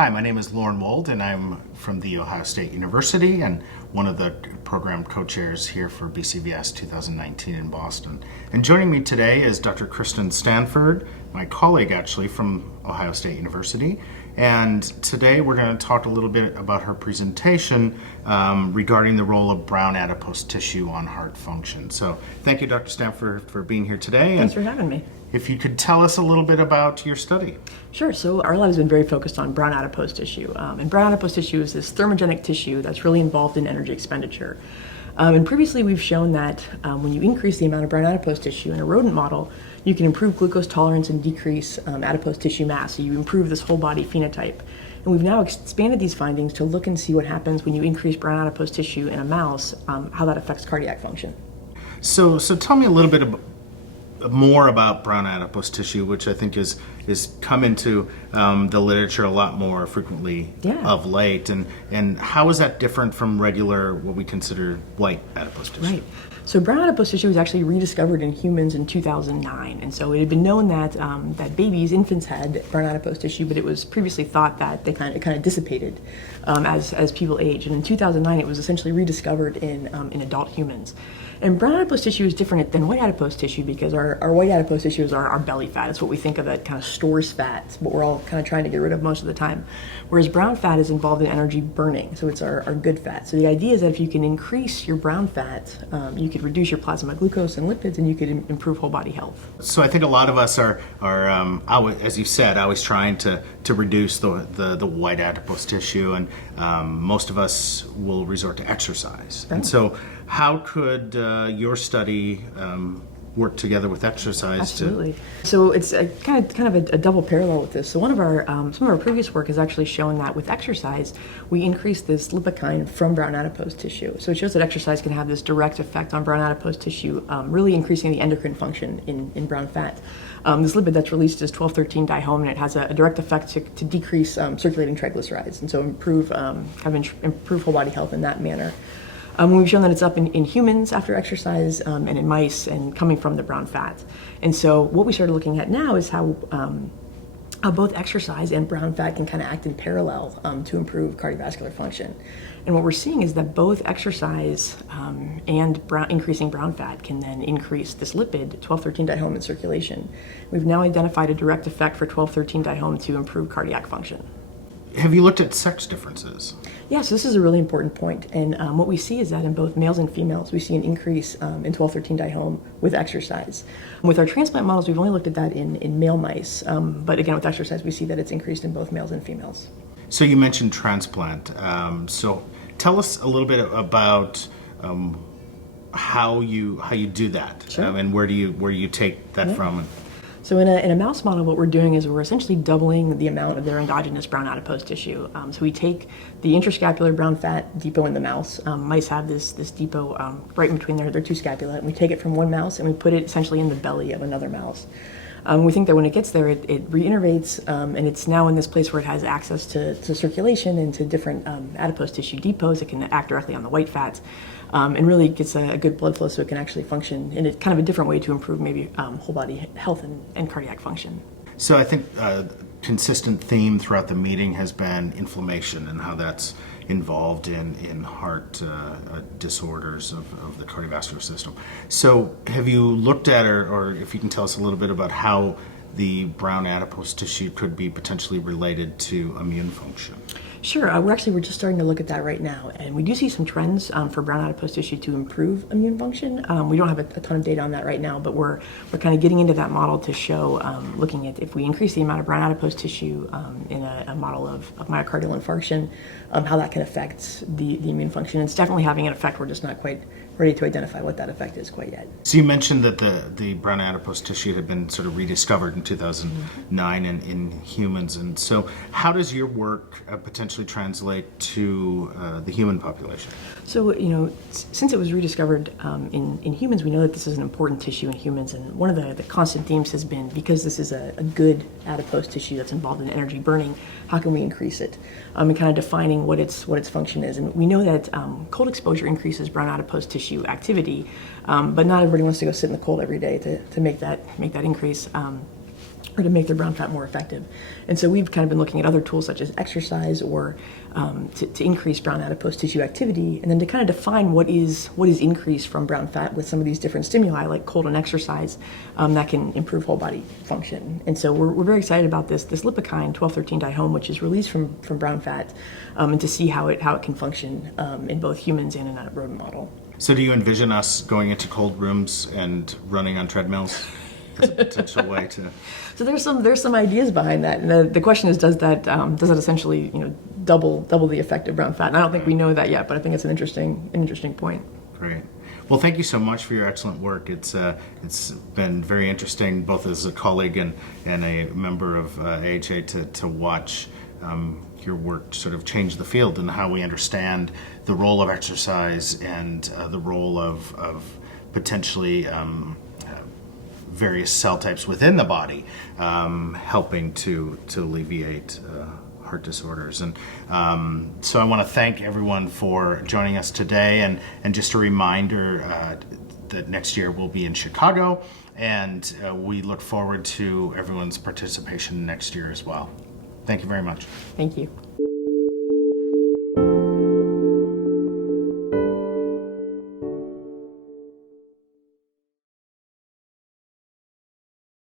Hi, my name is Loren Wold, and I'm from The Ohio State University and one of the program co-chairs here for BCVS 2019 in Boston. And joining me today is Dr. Kristin Stanford, my colleague actually from Ohio State University. And today we're going to talk a little bit about her presentation regarding the role of brown adipose tissue on heart function. So thank you, Dr. Stanford, for being here today. Thanks for having me. If you could tell us a little bit about your study. Sure. So our lab has been very focused on brown adipose tissue. And brown adipose tissue is this thermogenic tissue that's really involved in energy expenditure. And previously we've shown that when you increase the amount of brown adipose tissue in a rodent model, you can improve glucose tolerance and decrease adipose tissue mass. So you improve this whole body phenotype. And we've now expanded these findings to look and see what happens when you increase brown adipose tissue in a mouse, how that affects cardiac function. So tell me a little bit more about brown adipose tissue, which I think is come into the literature a lot more frequently of late, and how is that different from regular, what we consider white adipose tissue? Right. So brown adipose tissue was actually rediscovered in humans in 2009, and so it had been known that that infants had brown adipose tissue, but it was previously thought that they kind of dissipated as people age. And in 2009, it was essentially rediscovered in adult humans. And brown adipose tissue is different than white adipose tissue because our white adipose tissue is our belly fat. It's what we think of that kind of stores fat. It's what we're all kind of trying to get rid of most of the time. Whereas brown fat is involved in energy burning, so it's our good fat. So the idea is that if you can increase your brown fat, you could reduce your plasma glucose and lipids, and you could improve whole body health. So I think a lot of us are as you said, always trying to reduce the white adipose tissue, and most of us will resort to exercise. Right. And so how could your study work together with exercise? Absolutely. So it's kind of a double parallel with this. So one of our some of our previous work has actually shown that with exercise, we increase this lipokine from brown adipose tissue. So it shows that exercise can have this direct effect on brown adipose tissue, really increasing the endocrine function in brown fat. This lipid that's released is 12-13-dihome, and it has a direct effect to decrease circulating triglycerides, and so improve whole body health in that manner. We've shown that it's up in humans after exercise and in mice and coming from the brown fat. And so what we started looking at now is how both exercise and brown fat can kind of act in parallel to improve cardiovascular function. And what we're seeing is that both exercise and increasing brown fat can then increase this lipid, 12-13-dihome, in circulation. We've now identified a direct effect for 12-13-dihome to improve cardiac function. Have you looked at sex differences? Yeah, so this is a really important point. And what we see is that in both males and females, we see an increase in 12-13-dihome with exercise. With our transplant models, we've only looked at that in male mice. But again, with exercise, we see that it's increased in both males and females. So you mentioned transplant. So tell us a little bit about how you do that. Sure. And where do you take that from? So in a mouse model, what we're doing is we're essentially doubling the amount of their endogenous brown adipose tissue. So we take the intrascapular brown fat depot in the mouse. Mice have this depot right in between their two scapula, and we take it from one mouse and we put it essentially in the belly of another mouse. We think that when it gets there, it reinnervates, and it's now in this place where it has access to circulation and to different adipose tissue depots. It can act directly on the white fat, and really gets a good blood flow so it can actually function in kind of a different way to improve maybe whole body health and cardiac function. So I think a consistent theme throughout the meeting has been inflammation and how that's involved in heart disorders of the cardiovascular system. So have you looked at, or if you can tell us a little bit about how the brown adipose tissue could be potentially related to immune function? Sure. We're just starting to look at that right now, and we do see some trends for brown adipose tissue to improve immune function. We don't have a ton of data on that right now, but we're kind of getting into that model to show, looking at if we increase the amount of brown adipose tissue in a model of myocardial infarction, how that can affect the immune function. It's definitely having an effect. We're just not quite ready to identify what that effect is quite yet. So you mentioned that the brown adipose tissue had been sort of rediscovered in 2009 in humans, and so how does your work potentially translate to the human population? So, since it was rediscovered in humans, we know that this is an important tissue in humans, and one of the constant themes has been, because this is a good adipose tissue that's involved in energy burning, how can we increase it? And kind of defining what its function is. And we know that cold exposure increases brown adipose tissue activity, but not everybody wants to go sit in the cold every day to make that increase. or to make their brown fat more effective. And so we've kind of been looking at other tools such as exercise or to increase brown adipose tissue activity, and then to kind of define what is increased from brown fat with some of these different stimuli like cold and exercise that can improve whole body function. And so we're very excited about this lipokine 1213-dihome, which is released from brown fat, and to see how it can function in both humans and in a rodent model. So do you envision us going into cold rooms and running on treadmills as a potential way to... So there's some ideas behind that, and the question is, does that essentially double the effect of brown fat? And I don't think we know that yet, but I think it's an interesting point. Great. Well, thank you so much for your excellent work. It's been very interesting, both as a colleague and a member of AHA, to watch your work sort of change the field and how we understand the role of exercise and the role of potentially various cell types within the body, helping to alleviate heart disorders. And so I want to thank everyone for joining us today, and just a reminder that next year we'll be in Chicago, and we look forward to everyone's participation next year as well. Thank you very much. Thank you.